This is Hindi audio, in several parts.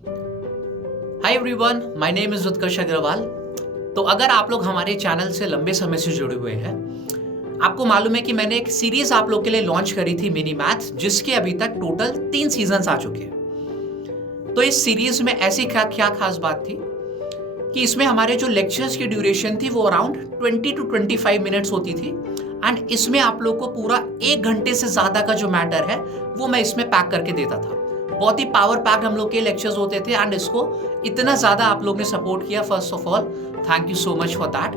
Hi everyone, my name is Utkarsh Agarwal. तो अगर आप लोग हमारे चैनल से लंबे समय से जुड़े हुए हैं, आपको मालूम है कि मैंने एक सीरीज आप लोग के लिए लॉन्च करी थी मिनी मैथ्स, जिसके अभी तक टोटल 3 सीजन्स आ चुके हैं। तो इस सीरीज में ऐसी क्या क्या खास बात थी कि इसमें हमारे जो लेक्चर्स की ड्यूरेशन थी वो अराउंड 20 to 25 मिनट्स होती थी। एंड इसमें आप लोग को पूरा 1 घंटे से ज़्यादा का जो मैटर है वो मैं इसमें पैक करके देता था। बहुत ही पावर पैक्ड हम लोग के लेक्चर्स होते थे एंड इसको इतना ज़्यादा आप लोग ने सपोर्ट किया। First of all thank you so much for that.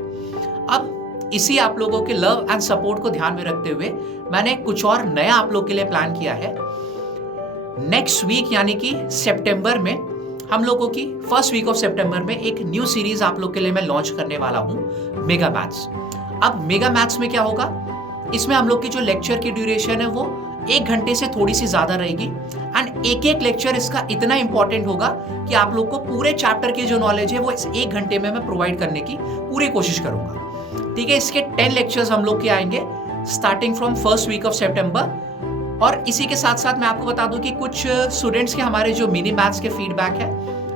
अब इसी आप लोगों के लव एंड सपोर्ट को ध्यान में रखते हुए मैंने कुछ और नया आप लोग के लिए प्लान किया है। नेक्स्ट वीक यानी कि सितंबर में हम लोगों की फर्स्ट वीक ऑफ सितंबर में एक न्यू सीरीज आप लोग के लिए मैं लॉन्च करने वाला हूँ, मेगा मैथ्स। अब मेगा मैथ्स में क्या होगा, इसमें हम लोग की जो लेक्चर की ड्यूरेशन है वो 1 घंटे से थोड़ी सी ज्यादा रहेगी। एंड एक एक लेक्चर इसका इतना इंपॉर्टेंट होगा कि आप लोग को पूरे चैप्टर की जो नॉलेज है वो इस 1 घंटे में मैं प्रोवाइड करने की पूरी कोशिश करूंगा। ठीक है, इसके 10 लेक्चर्स हम लोग के आएंगे starting from first week of सितंबर। और इसी के साथ साथ मैं आपको बता दूं कि कुछ स्टूडेंट्स के हमारे जो मिनी मैथ्स के फीडबैक है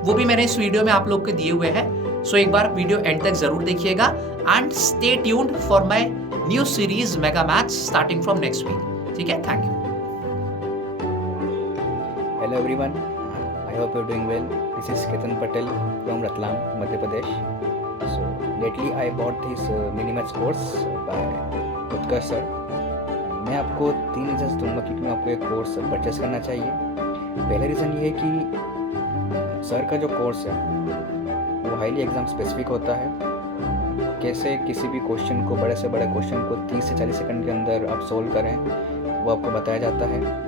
वो भी मैंने इस वीडियो में आप लोग को दिए हुए हैं। सो एक बार वीडियो एंड तक जरूर देखिएगा and stay tuned for my new series mega maths starting from next week. ठीक है, thank you. Hello everyone, I hope you're doing well. This is Ketan Patel from Ratlam, Madhya Pradesh. So lately I bought this mini maths course by Utkarsh sir. मैं आपको 3 रीजंस दूंगा कि क्यों आपको एक कोर्स परचेस करना चाहिए। पहला रीज़न ये है कि सर का जो कोर्स है वो हाईली एग्ज़ाम स्पेसिफिक होता है। कैसे किसी भी क्वेश्चन को, बड़े से बड़े क्वेश्चन को 30 से 40 सेकंड के अंदर आप सोल्व करें वो आपको बताया जाता है।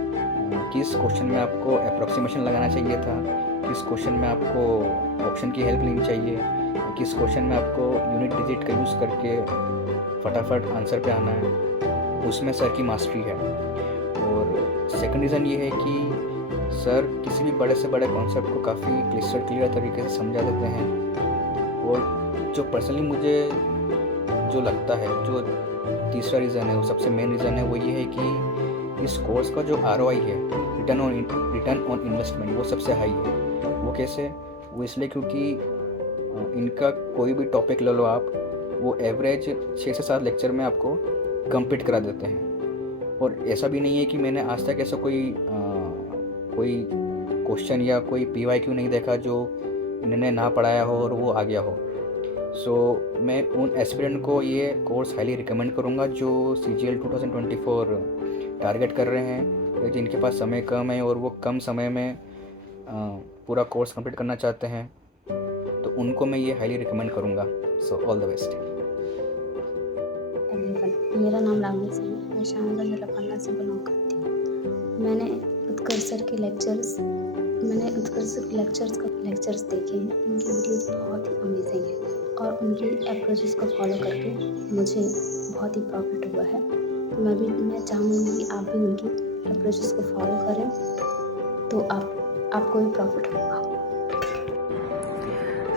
किस क्वेश्चन में आपको अप्रॉक्सीमेशन लगाना चाहिए था, किस क्वेश्चन में आपको ऑप्शन की हेल्प लेनी चाहिए, किस क्वेश्चन में आपको यूनिट डिजिट का यूज़ करके फटाफट आंसर पे आना है, उसमें सर की मास्टरी है। और सेकंड रीज़न ये है कि सर किसी भी बड़े से बड़े कॉन्सेप्ट को काफ़ी क्लियर तरीके से समझा देते हैं। और जो पर्सनली मुझे जो लगता है, जो तीसरा रीज़न है, वो सबसे मेन रीज़न है, वो ये है कि इस कोर्स का जो ROI है, रिटर्न ऑन इन्वेस्टमेंट, वो सबसे हाई है। वो कैसे? वो इसलिए क्योंकि इनका कोई भी टॉपिक ले लो आप, वो एवरेज 6 से 7 लेक्चर में आपको कंप्लीट करा देते हैं। और ऐसा भी नहीं है कि मैंने आज तक ऐसा कोई क्वेश्चन या कोई PYQ नहीं देखा जो इन्होंने ना पढ़ाया हो और वो आ गया हो। सो मैं उन एस्पिरेंट को ये कोर्स हाईली रिकमेंड करूँगा जो CGL 2024 टारगेट कर रहे हैं, जिनके पास समय कम है और वो कम समय में पूरा कोर्स कंप्लीट करना चाहते हैं, तो उनको मैं ये हाईली रिकमेंड करूँगा। So all the best. मेरा नाम रागनी सिंह है। मैं श्यामगढ़ जिला पन्ना से बिलोंग करती हूँ। मैंने उत्कर्ष सर के लेक्चर्स देखे हैं। उनकी वीडियोस बहुत ही अमेजिंग है और उनकी अप्रोचेस को फॉलो करके मुझे बहुत ही प्रॉफिट हुआ है। मैं चाहूँगी कि आप भी उनकी अप्रोचेस को फॉलो करें तो आपको भी प्रॉफिट होगा।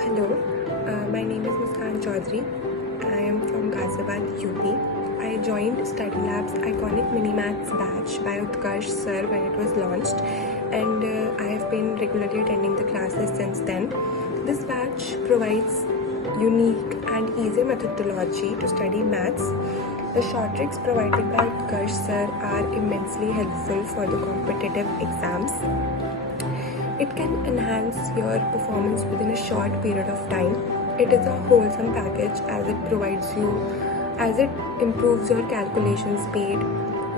Hello, my name is Muskan Chaudhary. I am from Ghaziabad, UP. I joined Study Lab's iconic mini maths batch by Utkarsh sir when it was launched, and I have been regularly attending the classes since then. This batch provides unique and easy methodology to study maths. The short tricks provided by Utkarsh sir are immensely helpful for the competitive exams. It can enhance your performance within a short period of time. It is a wholesome package as it improves your calculation speed,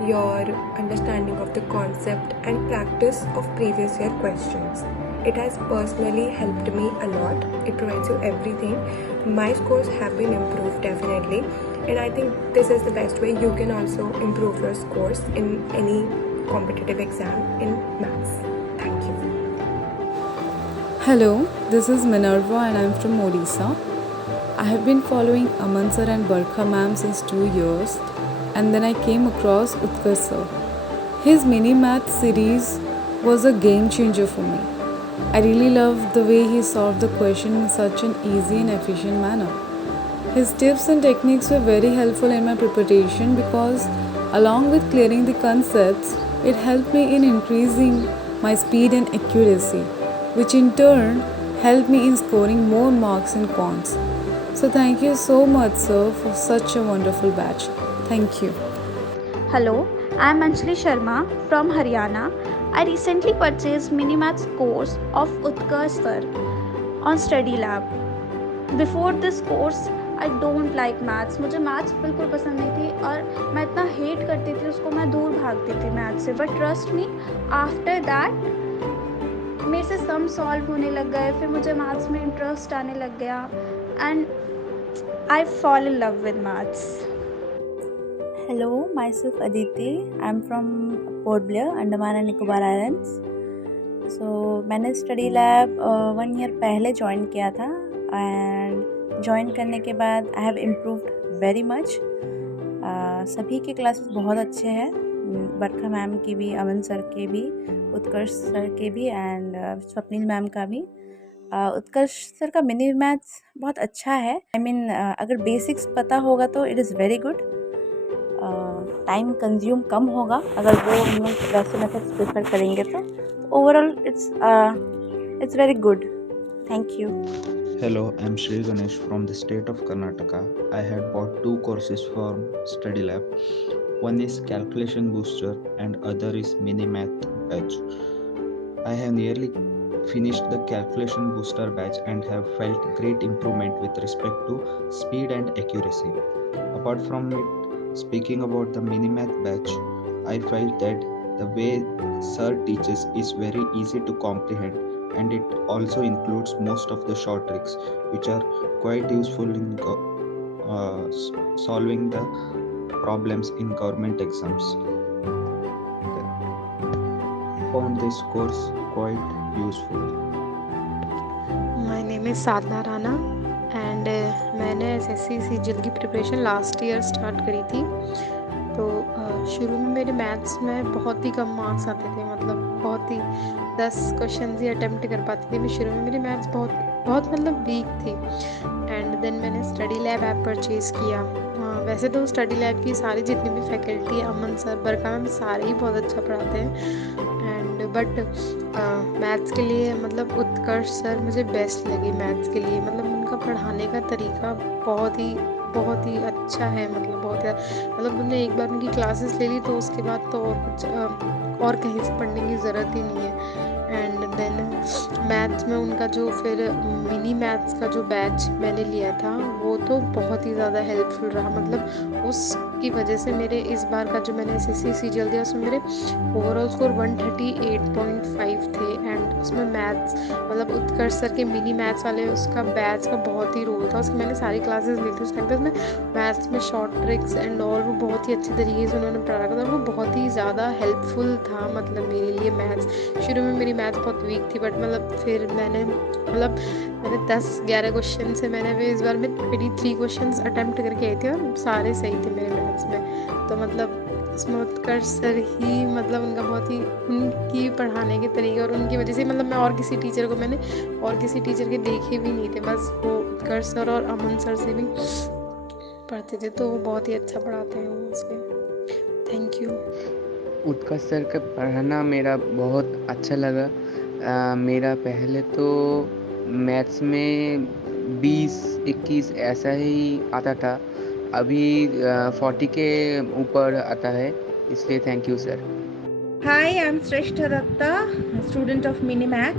your understanding of the concept and practice of previous year questions. It has personally helped me a lot. It provides you everything. My scores have been improved definitely, and I think this is the best way you can also improve your scores in any competitive exam in maths. Thank you. Hello, this is Minerva and I'm from Odisha. I have been following Aman sir and Barkha ma'am since 2 years, and then I came across Utkarsh sir. His mini math series was a game changer for me. I really loved the way he solved the question in such an easy and efficient manner. His tips and techniques were very helpful in my preparation because along with clearing the concepts, it helped me in increasing my speed and accuracy. which in turn helped me in scoring more marks in cons. So thank you so much, sir, for such a wonderful batch. Thank you. Hello, I am Anjali Sharma from Haryana. I recently purchased mini maths course of Utkarsh sir on Study Lab. Before this course, I don't like maths. मुझे maths बिल्कुल पसंद नहीं थी और मैं इतना hate करती थी उसको, मैं दूर भागती थी maths से. But trust me, after that मेरे से सम सॉल्व होने लग गए, फिर मुझे maths में इंटरेस्ट आने लग गया and I fall in love with maths. Hello, myself Aditi. I'm from Port Blair, Andaman and Nicobar Islands. So मैंने स्टडी लैब 1 ईयर पहले ज्वाइन किया था एंड ज्वाइन करने के बाद I have improved very much. सभी के क्लासेस बहुत अच्छे हैं, बरखा मैम की भी, अमन सर के भी, उत्कर्ष सर के भी एंड स्वप्निल मैम का भी. उत्कर्ष सर का मिनी मैथ्स बहुत अच्छा है. आई मीन अगर बेसिक्स पता होगा तो it is very good. Time consume कम होगा अगर वो हम लोग वैसे मेथड्स प्रेफर करेंगे तो overall it's very good. Thank you. Hello, I'm Sri Ganesh from the state of Karnataka. I had bought 2 courses from Study Lab. One is Calculation Booster and other is Mini Math batch. I have nearly finished the Calculation Booster batch and have felt great improvement with respect to speed and accuracy. Apart from it, speaking about the Mini Math batch, I felt that the way Sir teaches is very easy to comprehend, and it also includes most of the short tricks which are quite useful in solving the problems in government exams. I found this course quite useful. My name is Sadhna Rana and मैंने SSC CGL की प्रिपरेशन लास्ट ईयर स्टार्ट करी थी. तो शुरू में मेरे मैथ्स में बहुत ही कम मार्क्स आते थे, मतलब बहुत ही 10 क्वेश्चन ही अटेम्प्ट कर पाती थी मैं. शुरू में मेरी मैथ्स बहुत मतलब वीक थी. एंड देन मैंने स्टडी लैब ऐप परचेज़ किया. वैसे तो स्टडी लैब की सारी जितनी भी फैकल्टी है, अमन सर, बरका मैम, सारे ही बहुत अच्छा पढ़ाते हैं. एंड बट मैथ्स के लिए मतलब उत्कर्ष सर मुझे बेस्ट लगे मैथ्स के लिए. मतलब उनका पढ़ाने का तरीका बहुत ही अच्छा है. मतलब उन्होंने एक बार उनकी क्लासेस ले ली तो उसके बाद तो और कहीं से पढ़ने की ज़रूरत ही नहीं है. एंड देन मैथ्स में उनका जो फिर मिनी मैथ्स का जो बैच मैंने लिया था वो तो बहुत ही ज़्यादा हेल्पफुल रहा. मतलब उसकी वजह से मेरे इस बार का जो मैंने SSC CGL दिया उसमें मेरे ओवरऑल स्कोर 138.5 थे. एंड उसमें मैथ्स मतलब उत्कर्ष सर के मिनी मैथ्स वाले उसका बैच का बहुत ही रोल था. उसकी मैंने सारी क्लासेस ली थी उस टाइम पे. उसमें मैथ्स में शॉर्ट ट्रिक्स एंड ऑल वो बहुत ही अच्छे तरीके से उन्होंने पढ़ाया था. वो बहुत ही ज़्यादा हेल्पफुल था मतलब मेरे लिए मैथ्स. शुरू में मेरी मैथ्स बहुत वीक थी बट मतलब फिर मैंने 10-11 क्वेश्चन से मैंने भी इस बार में 23 क्वेश्चन अटैम्प्ट करके आई थी और सारे सही थे मेरे मैथ्स में. तो मतलब उसमें उत्कर्ष सर ही मतलब उनका बहुत ही उनकी पढ़ाने के तरीके और उनकी वजह से मतलब मैं और किसी टीचर के देखे भी नहीं थे. बस वो उत्कर्ष सर और अमन सर से भी पढ़ते थे तो वो बहुत ही अच्छा पढ़ाते हैं वो उसके. Thank you. उत्कर्ष सर का पढ़ाना मेरा बहुत अच्छा लगा. मेरा पहले तो मैथ्स में 20-21 ऐसा ही आता था, अभी 40 के ऊपर आता है, इसलिए thank you sir. Hi, I'm Shrestha Datta, student of Minimax.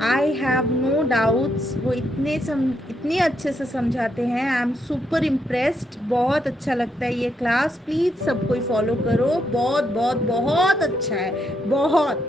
I have no doubts. वो इतने अच्छे से समझाते हैं. I am super impressed. बहुत अच्छा लगता है ये क्लास. प्लीज़ सब कोई फॉलो करो. बहुत बहुत बहुत अच्छा है, बहुत.